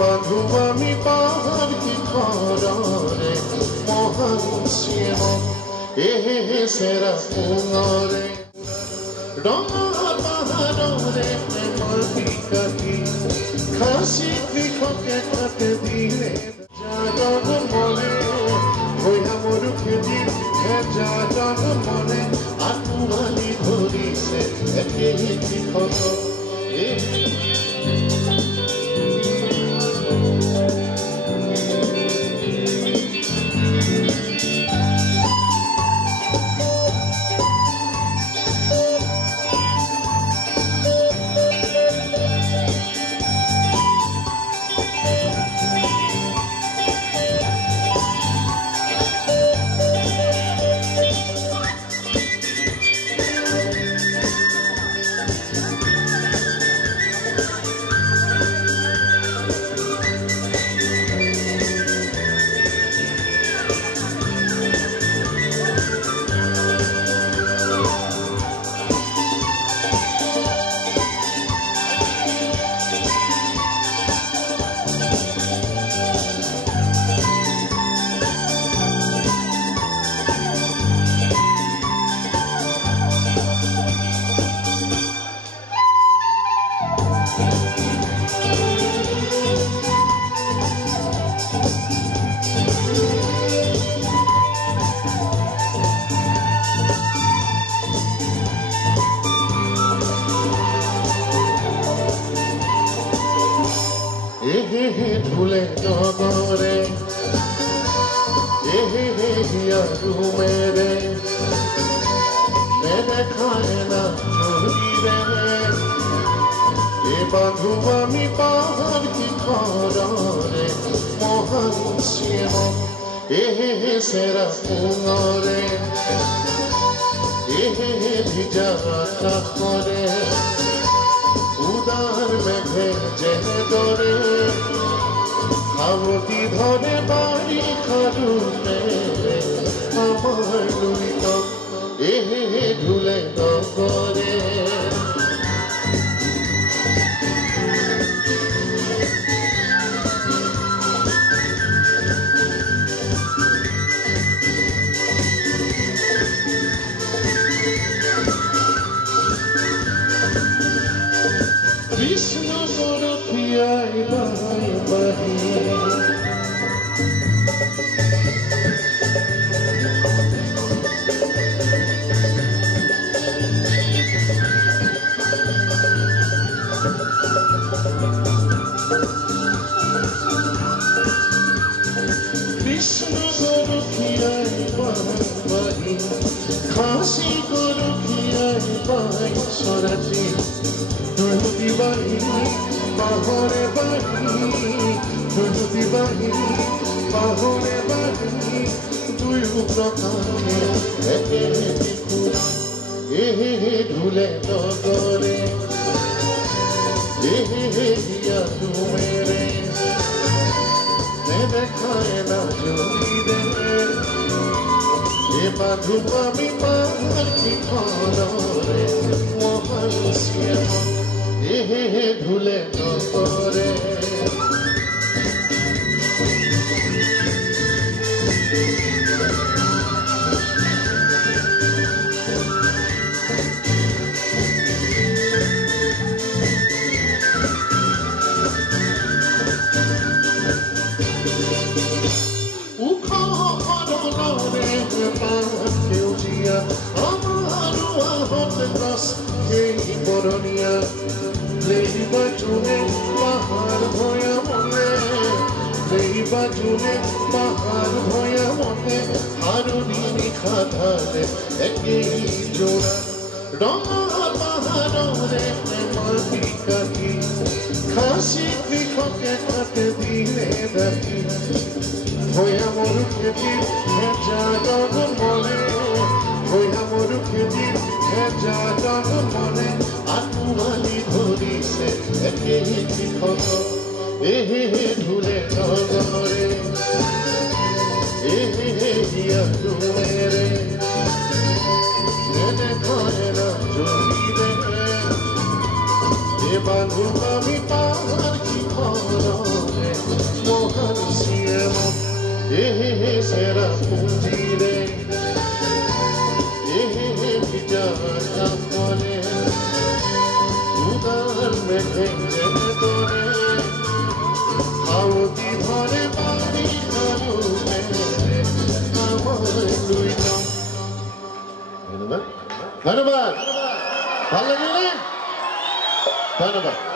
বাঁধু আমি পাহাড় কি খরে মহান শ্যাম এহে সেরা পুনরে রঙা পাহাড়রে মাটি কাটি খাসি কৃষকে কাটে দিলে জাগন মনে হইয়া মরু খেতি জাগন মনে আত্মবাণী ধরিছে একে কৃষক ঢুলে নগরে হিয়া ঘুমেরে দেখায় না চুরিরে এ বাঁধু আমি পাহাড় কি খরে মহান শ্যাম এহে সেরা পুনরে এহে ভিজা কাখরে উদার মেঘে জেনে দরে খাবতি ধরে বাড়ি খারুনে আমার লুইত এহে ঢুলে নগরে কৃষ্ণ গরফিয়াই বাই বাহি কৃষ্ণ গরফিয়াই বাই বাহি খাসি গরফিয়াই বাই সরাটি দুটি বাহি পাহরে বাহি দুটি বাহি পাহরে বাহি দুই প্রকারে একে খুরা এহে ঢুলে নগরে এহে হিয়া ঘুমেরে দেখায় না জমিরে এ বাঁধু আমি পাহাড় কি খরে মহান শ্যাম এহে ঢুলে নগরে বরণিয়া লেইবা চুনে পাহাড় ভয়া মনে লেইবা চুনে পাহাড় ভয়া মনে হারুনি খাধালে একই জোড়া রঙা পাহাড়রে মাটি কাটি খাসি কৃষকে কাটে দিলে দেখি ভয়া মরু খেতি জাগন মনে ভয়া মরু খেতি জাগন মনে আত্মবাণী ধরিছে একে কৃষক এহে ঢুলে নগরে এহে হিয়া ঘুমেরে দেখায় না জমিরে এ বাঁধু আমি পাহাড় কি খরে সেরা পুঁজি রে পিজাটা করে উদার মেঘে তোরে হাওদি ধরে বাড়ি ধরু আমার লুইল ধন্যবাদ ধন্যবাদ ভালো লাগলে ধন্যবাদ